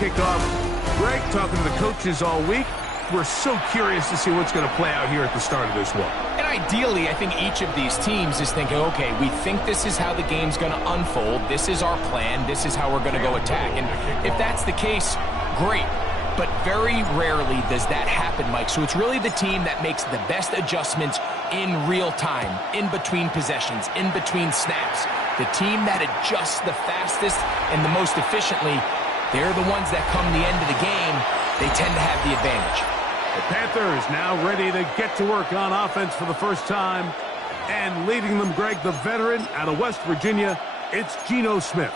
kickoff. Greg, talking to the coaches all week. We're so curious to see what's going to play out here at the start of this one. And ideally, I think each of these teams is thinking, okay, we think this is how the game's going to unfold. This is our plan. This is how we're going to go attack. And if that's the case, great. But very rarely does that happen, Mike. So it's really the team that makes the best adjustments in real time, in between possessions, in between snaps. The team that adjusts the fastest and the most efficiently, they're the ones that come the end of the game, they tend to have the advantage. The Panthers now ready to get to work on offense for the first time. And leading them, Greg, the veteran out of West Virginia, it's Geno Smith.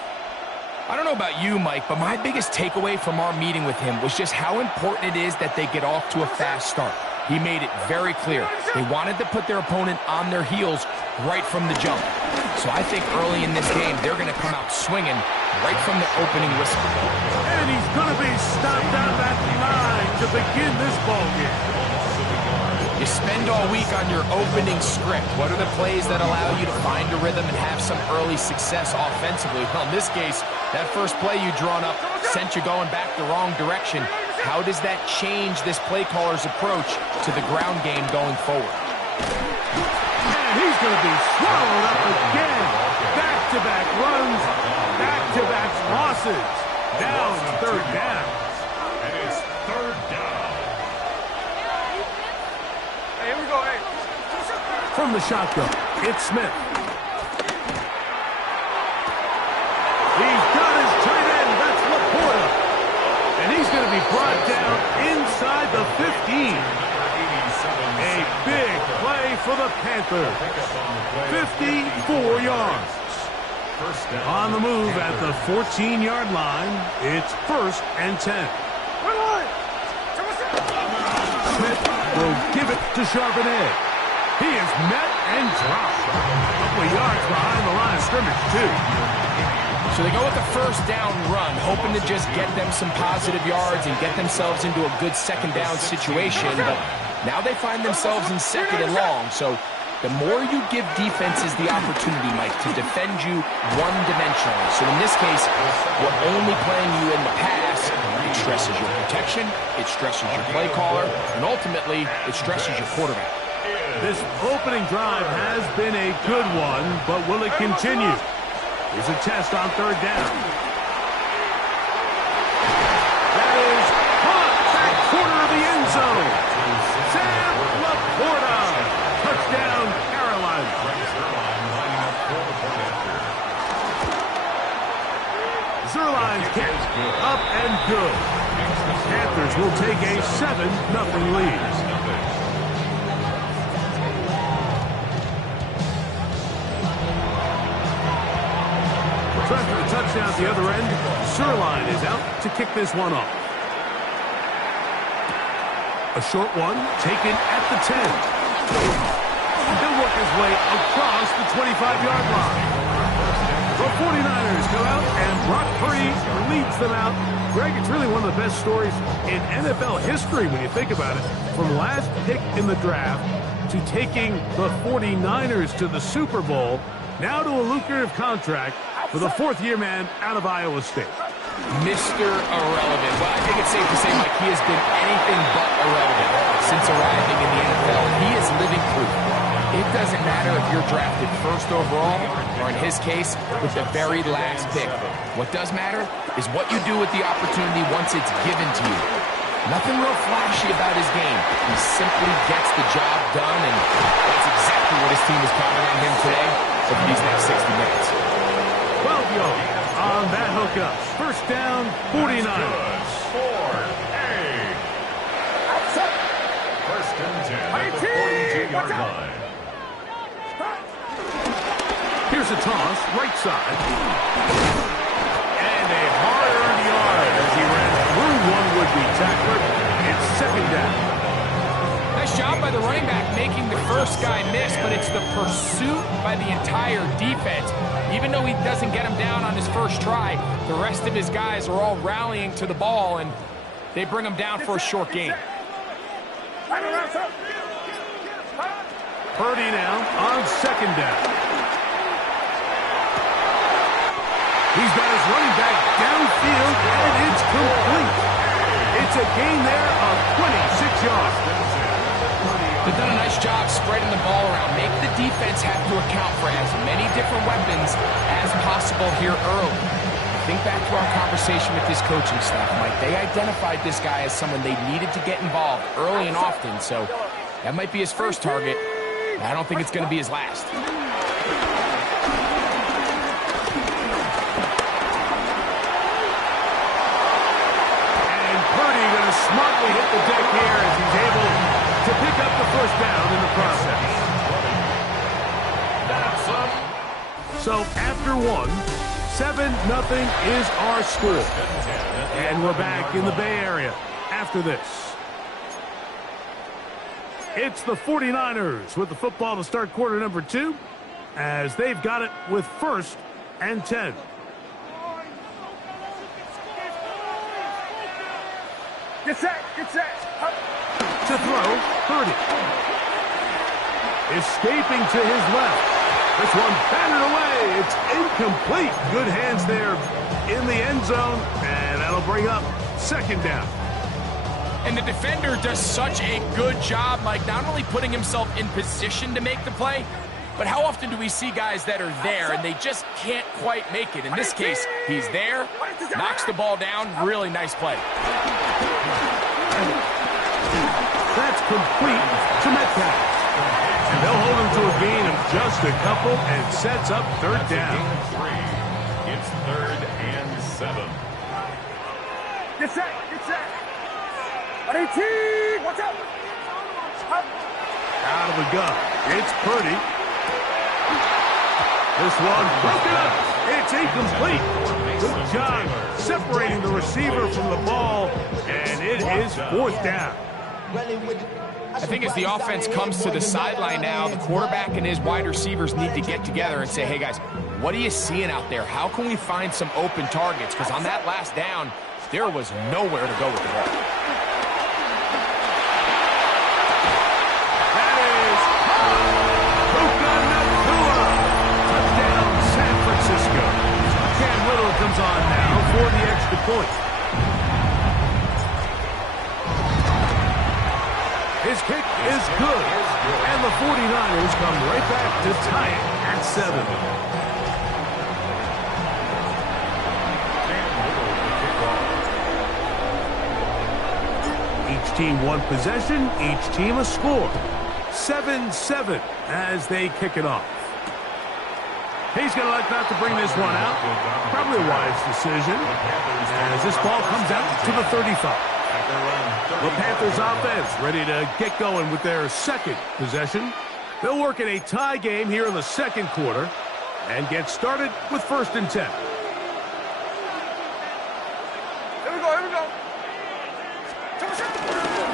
I don't know about you, Mike, but my biggest takeaway from our meeting with him was just how important it is that they get off to a fast start. He made it very clear. They wanted to put their opponent on their heels right from the jump. So I think early in this game, they're going to come out swinging right from the opening whistle. And he's going to be stopped out that line to begin this ball game. You spend all week on your opening script. What are the plays that allow you to find a rhythm and have some early success offensively? Well, in this case, that first play you drawn up sent you going back the wrong direction. How does that change this play caller's approach to the ground game going forward? And he's going to be swallowed up again. Back-to-back runs, back-to-back losses. Down third down. And it's third down. Hey, here we go, hey. From the shotgun, it's Smith. He's got his tight end. That's Laporta. And he's going to be brought down inside the 15. A big play for the Panthers. 54 yards. On the move at the 14-yard line, it's 1st and 10. Smith will give it to Charbonnet. He is met and dropped. A couple of yards behind the line of scrimmage, too. So they go with the first down run, hoping to just get them some positive yards and get themselves into a good second down situation. But now they find themselves in 2nd and long. So the more you give defenses the opportunity, Mike, to defend you one-dimensionally. So in this case, we're only playing you in the pass. It stresses your protection, it stresses your play caller, and ultimately, it stresses your quarterback. This opening drive has been a good one, but will it continue? Here's a test on 3rd down. That is caught back corner of the end zone. Sam Laporta. Touchdown, Carolina. Zerline kick up and good. Panthers will take a 7-0 lead. Trying for the touchdown at the other end. Zerline is out to kick this one off. A short one taken at the 10. He'll work his way across the 25-yard line. The 49ers go out, and Brock Purdy leads them out. Greg, it's really one of the best stories in NFL history when you think about it. From last pick in the draft to taking the 49ers to the Super Bowl, now to a lucrative contract for the 4th-year man out of Iowa State. Mr. Irrelevant. Well, I think it's safe to say, Mike, he has been anything but irrelevant since arriving in the NFL. He is living proof. It doesn't matter if you're drafted 1st overall, or in his case, with the very last pick. What does matter is what you do with the opportunity once it's given to you. Nothing real flashy about his game. He simply gets the job done, and that's exactly what his team is counting on him today for these next 60 minutes. 12 yards on that hookup. 1st down, 49ers. 4A. 1st and 10 at the 42-yard line. Here's a toss, right side. And a hard-earned yard as he ran through one would-be tackler. It's 2nd down. Nice job by the running back making the first guy miss, but it's the pursuit by the entire defense. Even though he doesn't get him down on his first try, the rest of his guys are all rallying to the ball, and they bring him down for a short gain. Purdy now on 2nd down. He's got his running back downfield, and it's complete. spreading the ball around. Make the defense have to account for as many different weapons as possible here early. Think back to our conversation with this coaching staff, Mike. They identified this guy as someone they needed to get involved early and often, so that might be his first target. I don't think it's going to be his last. Smartly hit the deck here as he's able to pick up the first down in the process. So after one, 7-0 is our score. And we're back in the Bay Area after this. It's the 49ers with the football to start quarter number 2 as they've got it with 1st and 10. Get set, get set. To throw, Purdy. Escaping to his left. This one batted away. It's incomplete. Good hands there in the end zone, and that'll bring up 2nd down. And the defender does such a good job, Mike, not only putting himself in position to make the play, but how often do we see guys that are there and they just can't quite make it? In this case, he's there, knocks the ball down. Really nice play. That's complete to Metcalf. And they'll hold him to a gain of just a couple and sets up 3rd down. It's 3rd and 7. Get set, get set. 18, watch out. Out of the gun. It's Purdy. This one broken up. It's incomplete. Good job separating the receiver from the ball, and it is 4th down. I think as the offense comes to the sideline now, the quarterback and his wide receivers need to get together and say, hey, guys, what are you seeing out there? How can we find some open targets? Because on that last down, there was nowhere to go with the ball. That is Puka Nacua. Touchdown, San Francisco. Cam Little comes on now for the extra point. His kick is good, and the 49ers come right back to tie it at 7. Each team one possession, each team a score. 7-7 as they kick it off. He's going to like not to bring this one out. Probably a wise decision as this ball comes out to the 35. The Panthers offense ready to get going with their 2nd possession. They'll work in a tie game here in the 2nd quarter and get started with 1st and 10. Here we go, here we go.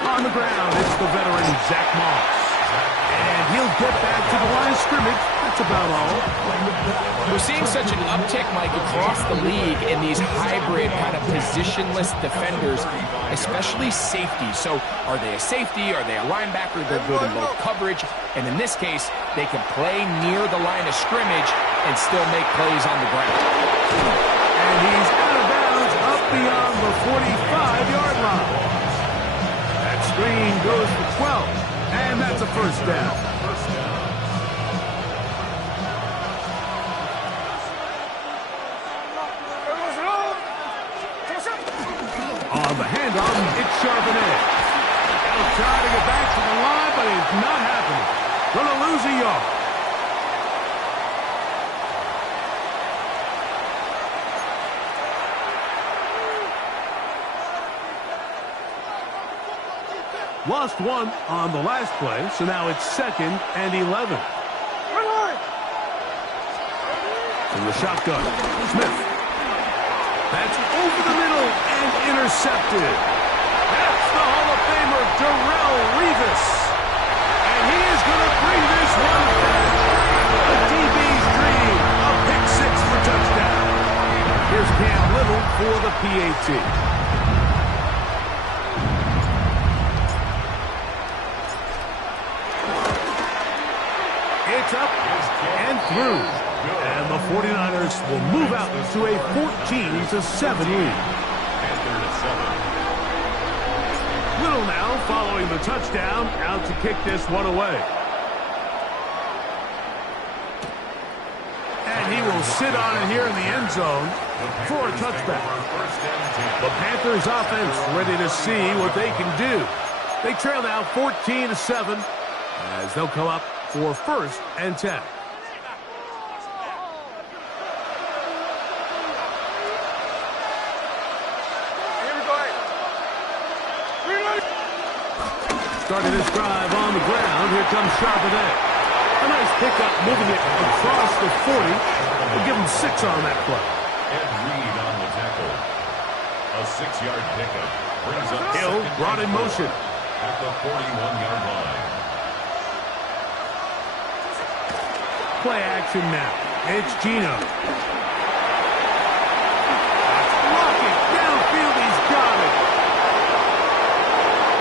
On the ground, it's the veteran Zach Moss. And he'll get back to the line of scrimmage. That's about all. We're seeing such an uptick, Mike, across the league in these hybrid kind of positionless defenders, especially safety. So are they a safety? Are they a linebacker? They're good in both coverage. And in this case, they can play near the line of scrimmage and still make plays on the ground. And he's out of bounds up beyond the 45-yard line. That screen goes for 12. And that's a 1st down. On the handoff, it's Charbonnet. They'll try to get back to the line, but it's not happening. Going to lose a yard. Lost one on the last play, so now it's 2nd and 11. From the shotgun, Smith. That's over the middle and intercepted. That's the Hall of Famer, Darrell Revis. And he is going to bring this one back. The DB's dream, a pick 6 for touchdown. Here's Cam Little for the PAT. It's up and through. And the 49ers will move out to a 14-7 lead. Little now following the touchdown, out to kick this one away. And he will sit on it here in the end zone for a touchback. The Panthers offense ready to see what they can do. They trail now 14-7 as they'll come up for 1st and 10. Starting this drive on the ground. Here comes Charbonnet. A nice pickup, moving it across the 40. We'll give him 6 on that play. And Reed on the tackle. A 6-yard pickup brings up Hill brought in motion at the 41-yard line. Play action now. It's Gino. Lockett downfield. He's got it.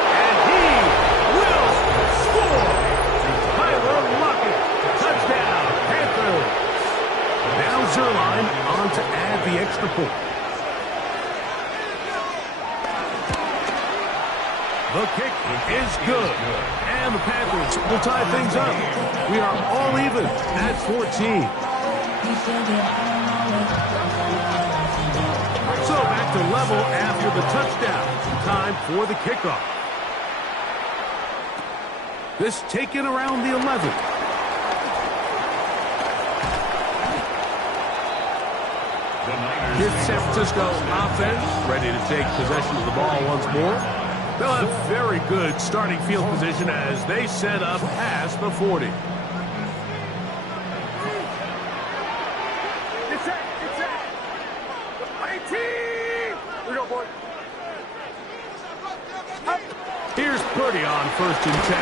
And he will score. Tyler Lockett. Touchdown. Panthers. Now Zerline on to add the extra point. The kick is good. And the Panthers will tie things up. We are all even at 14. So back to level after the touchdown. Time for the kickoff. This taken around the 11. Here's the San Francisco offense ready to take possession of the ball once more. They'll have very good starting field position as they set up past the 40. Get set, get set. The 18. Here we go, boy. Up. Here's Purdy on 1st and 10.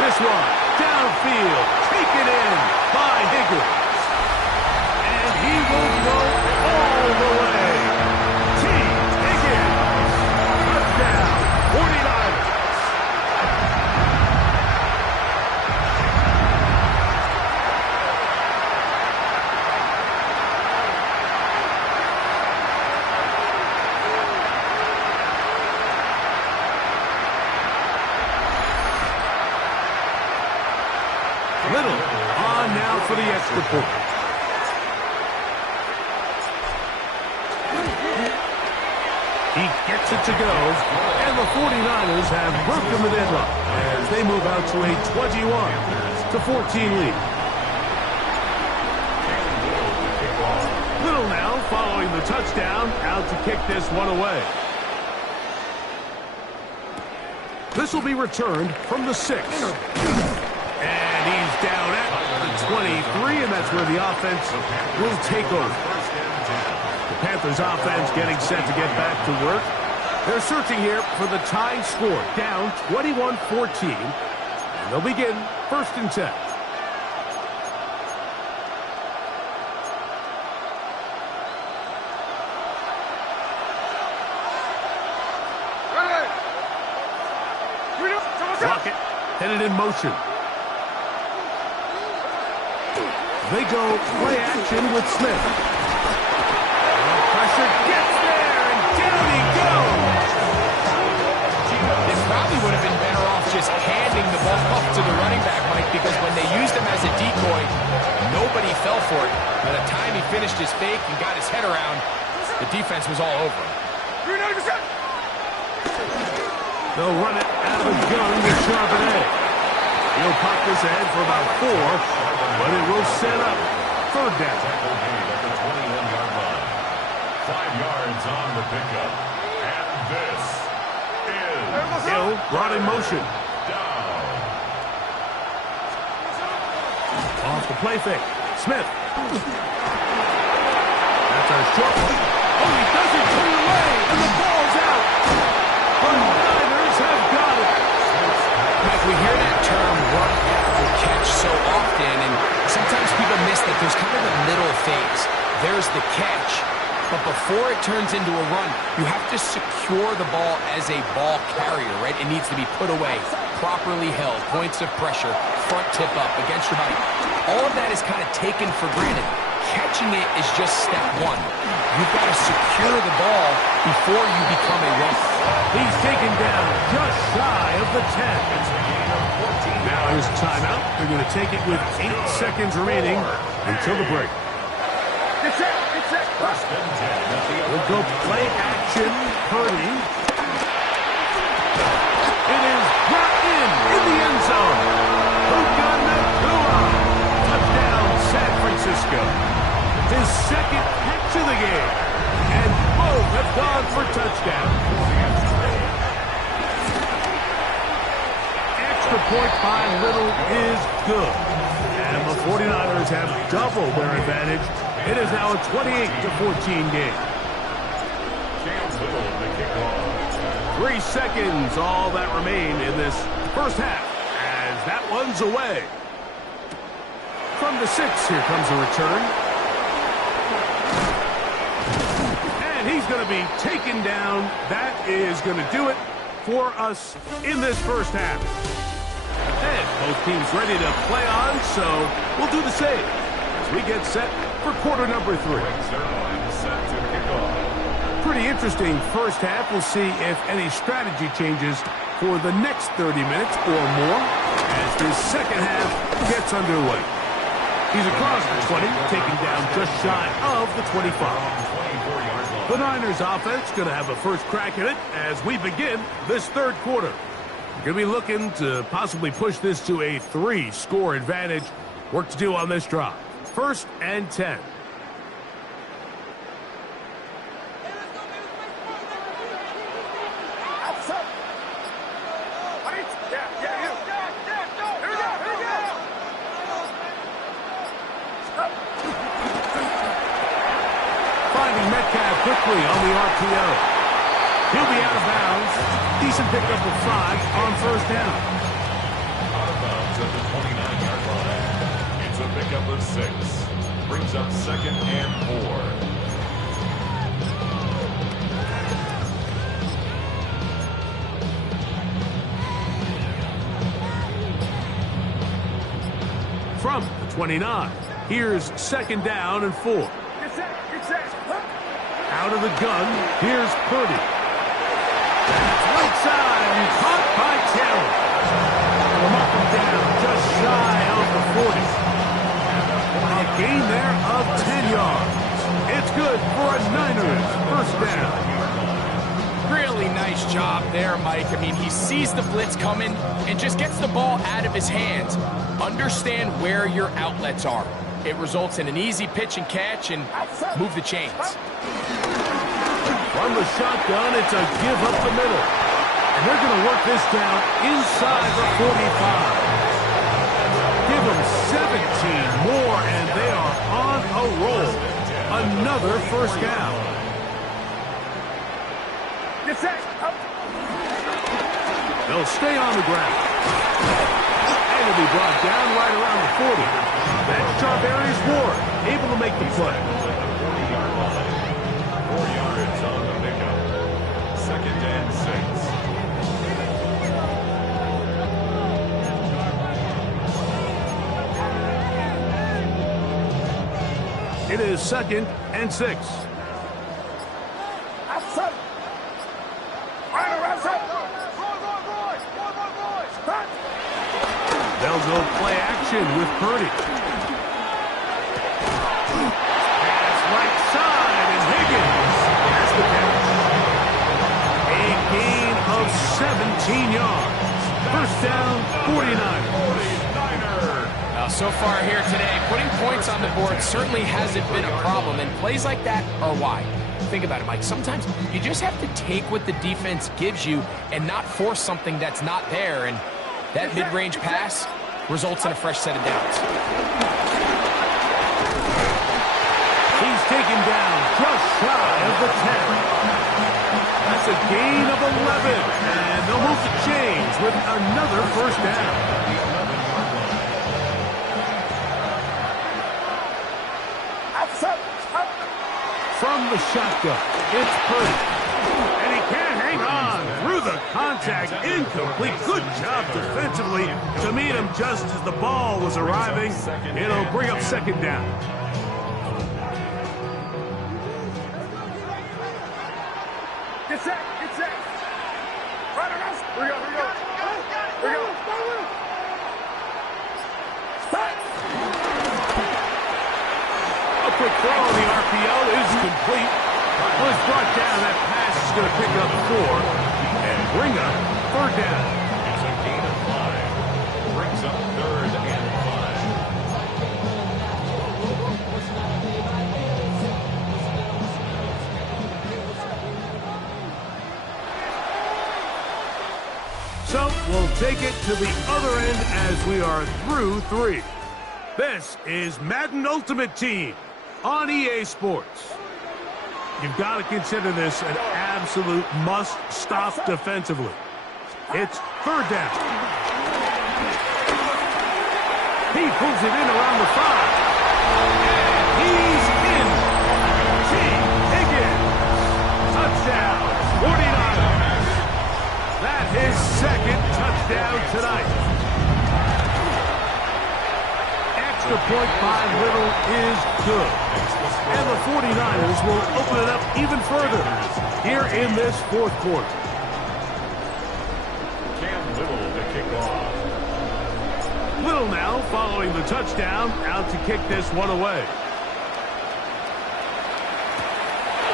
This one, downfield, taken in by Higgins. And he will go all the way. T. Higgins. Touchdown, 49ers. Little on now for the extra point. He gets it to go, and the 49ers have broken the deadlock as they move out to a 21-14 lead. Little now following the touchdown, out to kick this one away. This will be returned from the 6. And he's down at the 23, and that's where the offense will take over. The Panthers offense getting set to get back to work. They're searching here for the tying score, down 21-14. And they'll begin 1st and 10. Rocket headed in motion. They go play action with Smith. Pressure gets there, and down he goes. They probably would have been better off just handing the ball off to the running back, Mike, because when they used him as a decoy, nobody fell for it. By the time he finished his fake and got his head around, the defense was all over him. They'll run it out of the gun with Charbonnet. He'll pop this ahead for about 4, but it will set up 3rd down. Tackle made at the 21-yard line. 5 yards on the pickup. And this is Hill brought in motion. down. Off the play fake. Smith. That's a short one. Oh, he doesn't turn away, and the ball's out. The Niners have got it. Mike, we hear that term run after catch so often, and sometimes people miss that there's kind of a middle phase. There's the catch, but before it turns into a run, you have to secure the ball as a ball carrier, right? It needs to be put away, properly held, points of pressure, front tip up against your body. All of that is kind of taken for granted. Catching it is just step 1. You've got to secure the ball before you become a runner. He's taken down just shy of the 10. It's a gain of 14 Now here's a timeout. They're going to take it with 8 seconds remaining until the break. Get set. Get set. First and 10 at the We'll go play action. Purdy. It is brought in the end zone. Puka Nacua. Touchdown, San Francisco. His second catch of the game. And both have gone for touchdowns. Extra point by Little is good. And the 49ers have double their advantage. It is now a 28-14 game. 3 seconds, all that remain in this first half, as that one's away. From the 6, here comes a return. And he's going to be taken down. That is going to do it for us in this first half. And both teams ready to play on, so we'll do the same as we get set for quarter number 3. Pretty interesting first half. We'll see if any strategy changes for the next 30 minutes or more as this second half gets underway. He's across the 20, taken down just shy of the 25. The Niners offense going to have a first crack at it as we begin this third quarter. We're going to be looking to possibly push this to a 3-score advantage. Work to do on this drive. First and 10. Quickly on the RPO. He'll be out of bounds. Decent pickup of 5 on first down. Out of bounds at the 29-yard line. It's a pickup of 6. Brings up second and 4. From the 29, here's second down and 4. Out of the gun, here's Purdy. That's right side, and caught by Taylor. From up and down, just shy of the 40. A gain there of 10 yards. It's good for a Niners first down. Really nice job there, Mike. I mean, he sees the blitz coming and just gets the ball out of his hands. Understand where your outlets are. It results in an easy pitch and catch and move the chains. From the shotgun, it's a give up the middle. And they're going to work this down inside the 45. Give them 17 more, and they are on a roll. Another first down. They'll stay on the ground. And it'll be brought down right around the 40. That's Charvarius Ward, able to make the play. 4 yards on the pickup. Second and 6. It is second and 6. They'll go play action with Purdy. Pass right side, and Higgins has the catch. A gain of 17 yards. First down, 49ers. Now, so far here today, putting points on the board certainly hasn't been a problem, and plays like that are why. Think about it, Mike. Sometimes you just have to take what the defense gives you and not force something that's not there, and that mid-range pass results in a fresh set of downs. He's taken down just shy of the 10. That's a gain of 11, and they'll move the chains with another first down. From the shotgun, it's Purdy. And he can't hang on through the contact. Incomplete. Good job defensively to meet him just as the ball was arriving. It'll bring up second down. Get set. Get set. Right around. Here we go. Here we go. Here we go. quick throw on the RPO is complete. Was brought down. That pass is going to pick up 4 and bring up third down. It's a gain of 5. Brings up 3rd and 5. So we'll take it to the other end as we are through 3. This is Madden Ultimate Team on EA Sports. You've got to consider this an absolute must-stop defensively. It's third down. He pulls it in around the 5. And he's in. T. Higgins. Touchdown. 49ers. That his second touchdown tonight. Extra point by Little is good. And the 49ers will open it up even further here in this fourth quarter. Cam Little to kick off. Little now following the touchdown, out to kick this one away.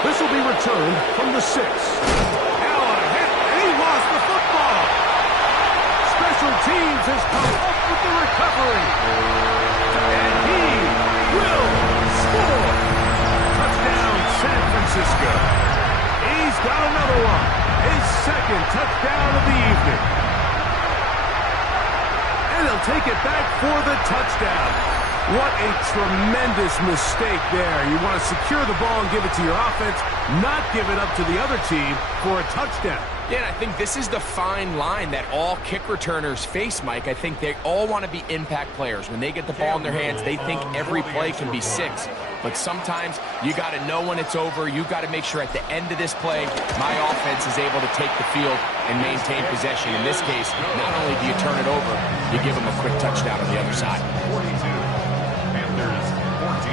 This will be returned from the 6. Now a hit, and he lost the football. Special teams has come up with the recovery. And he will score. Touchdown, San Francisco. He's got another one. His second touchdown of the evening. And he'll take it back for the touchdown. What a tremendous mistake there. You want to secure the ball and give it to your offense, not give it up to the other team for a touchdown. Yeah, and I think this is the fine line that all kick returners face, Mike. I think they all want to be impact players. When they get the ball in their hands, they think every play can be 6. But sometimes you got to know when it's over. You got to make sure at the end of this play, my offense is able to take the field and maintain possession. In this case, not only do you turn it over, you give them a quick touchdown on the other side. 42. Panthers 14.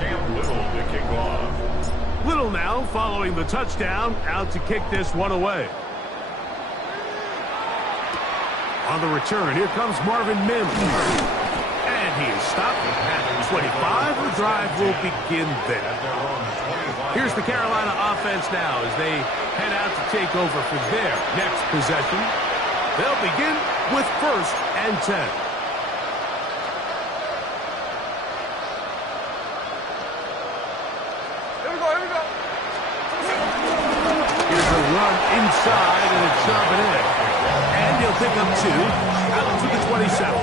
Cam Little to kick off. Little now following the touchdown, out to kick this one away. On the return, here comes Marvin Mims. And he is stopped at 25. The drive will begin there. Here's the Carolina offense now as they head out to take over for their next possession. They'll begin with 1st and 10. Here we go, here we go. Here's a run inside, and it's Charbonnet. And he'll pick up 2 out to the 27.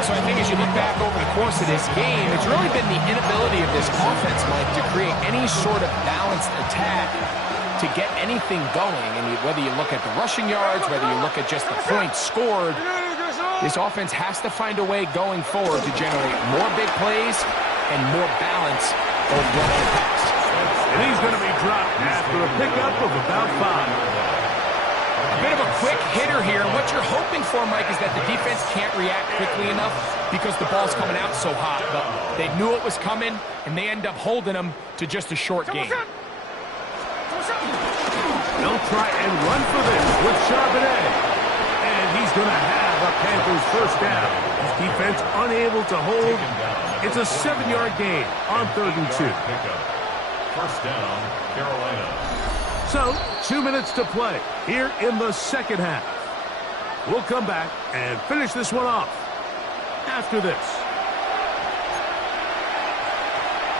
So I think as you look back over the course of this game, it's really been the inability of this offense, Mike, to create any sort of balanced attack to get anything going. And whether you look at the rushing yards, whether you look at just the points scored, this offense has to find a way going forward to generate more big plays and more balance over run and pass. And he's going to be dropped after a pickup of about 5. A bit of a quick hitter here. What you're hoping for, Mike, is that the defense can't react quickly enough because the ball's coming out so hot. But they knew it was coming, and they end up holding them to just a short game. They'll try and run for this with Charbonnet. And he's going to have a Panthers first down. Defense unable to hold. It's a 7-yard gain on 3rd and 2. First down, Carolina. So, 2 minutes to play here in the second half. We'll come back and finish this one off after this.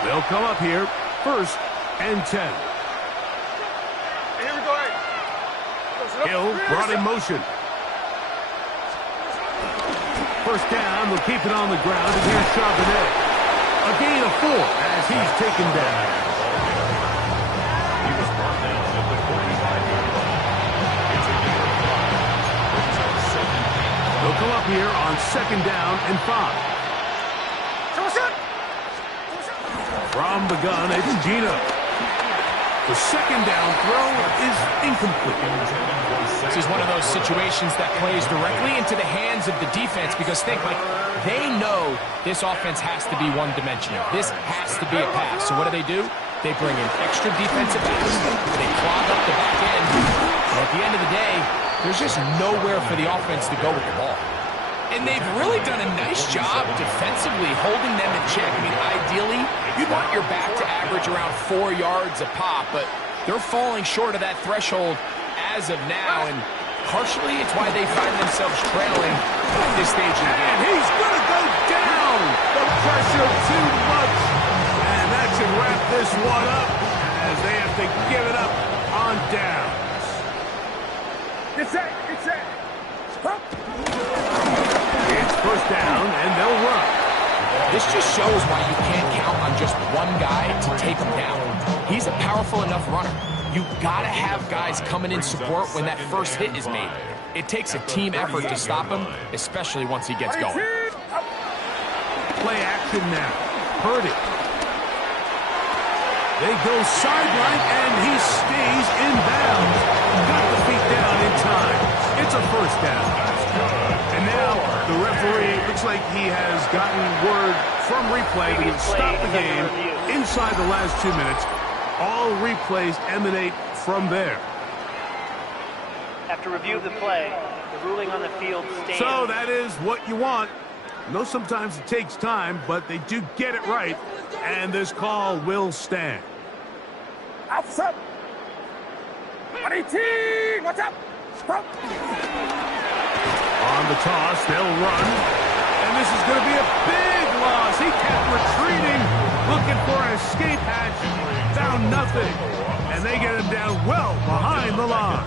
They'll come up here, 1st and 10. Here we go, hey. Hill brought in motion. First down, they'll keep it on the ground, and here's Charbonnet. A gain of 4 as he's taken down. He was brought down at the 45-yard line. It's a gain of 5. Brings up 7. They'll come up here on 2nd down and 5. From the gun, it's Gino. The 2nd down throw is incomplete. This is one of those situations that plays directly into the hands of the defense because think, like, they know this offense has to be one-dimensional. This has to be a pass. So what do? They bring in extra defensive backs. They clog up the back end, Well, at the end of the day, there's just nowhere for the offense to go with the ball. And they've really done a nice job defensively holding them in check. I mean, ideally, you'd want your back to average around 4 yards a pop, but they're falling short of that threshold as of now, and partially it's why they find themselves trailing at this stage of the game. And he's going to go down. The pressure too much. And that should wrap this one up as they have to give it up on downs. Get set. Stop. It's first down, and they'll run. This just shows why you can't count on just one guy to take him down. He's a powerful enough runner. You gotta have guys coming in support when that first hit is made. It takes a team effort to stop him, especially once he gets going. Play action now. Purdy. They go sideline, and he stays in bounds. Got the feet down in time. It's a first down. And now the referee looks like he has gotten word from replay that he'll stop the game inside the last 2 minutes. All replays emanate from there. After review of the play, the ruling on the field stands. So that is what you want. I know sometimes it takes time, but they do get it right, and this call will stand. Outside. 18. What's up? Stop. On the toss, they'll run. And this is going to be a big loss. He kept retreating, looking for an escape hatch. Found nothing. And they get him down well behind the line.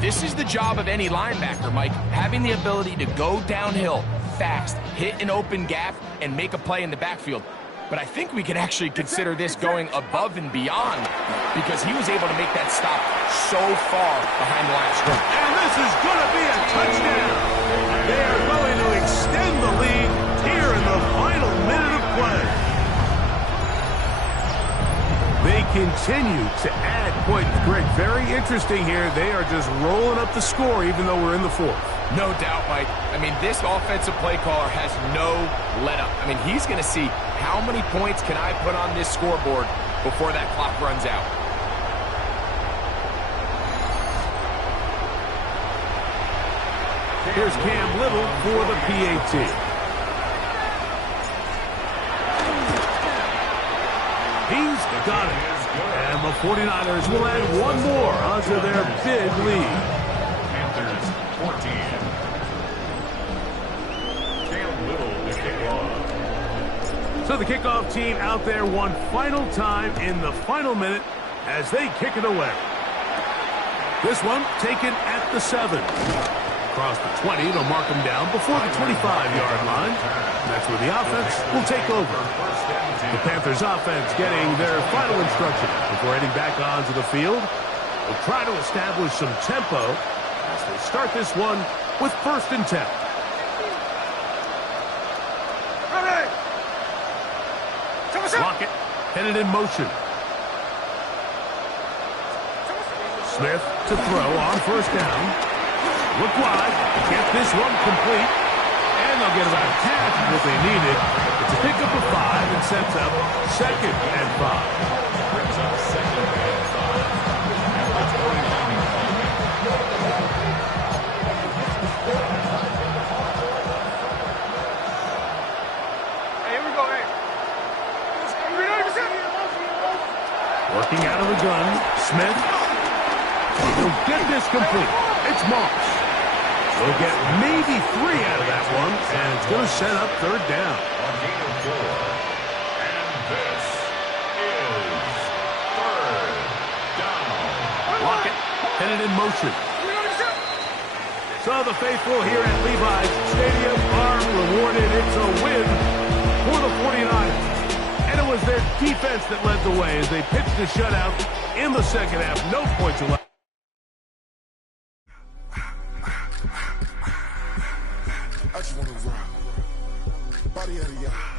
This is the job of any linebacker, Mike, having the ability to go downhill fast, hit an open gap, and make a play in the backfield. But I think we can actually consider this going above and beyond because he was able to make that stop so far behind the line of scrimmage. And this is going to be a touchdown. They are going to extend the lead here in the final minute of play. They continue to add points. Greg, very interesting here. They are just rolling up the score even though we're in the fourth. No doubt, Mike. I mean, this offensive play caller has no let-up. I mean, he's going to see how many points can I put on this scoreboard before that clock runs out. Here's Cam Little for the PAT. He's got it. And the 49ers will add one more onto their big lead. Panthers 14. Cam Little to kick off. So the kickoff team out there one final time in the final minute as they kick it away. This one taken at the 7. Across the 20, they'll mark them down before the 25-yard line. And that's where the offense will take over. The Panthers offense getting their final instruction before heading back onto the field. They'll try to establish some tempo as they start this one with 1st and 10. Lockett headed in motion. Smith to throw on 1st down. Look wide, get this one complete, and they'll get about half of what they needed. It's a pickup of 5 and sets up 2nd and 5. Brings up 2nd and 5. At the 29. Hey, here we go, hey. Working out of the gun, Smith. He'll get this complete. It's Moss. They'll get maybe 3 out of that one, and it's going to set up 3rd down. On gain of 4. And this is 3rd down. Lockett headed in motion. So the faithful here at Levi's Stadium are rewarded. It's a win for the 49ers. And it was their defense that led the way as they pitched a shutout in the 2nd half. No points allowed. I just want to rock. Body out of y'all.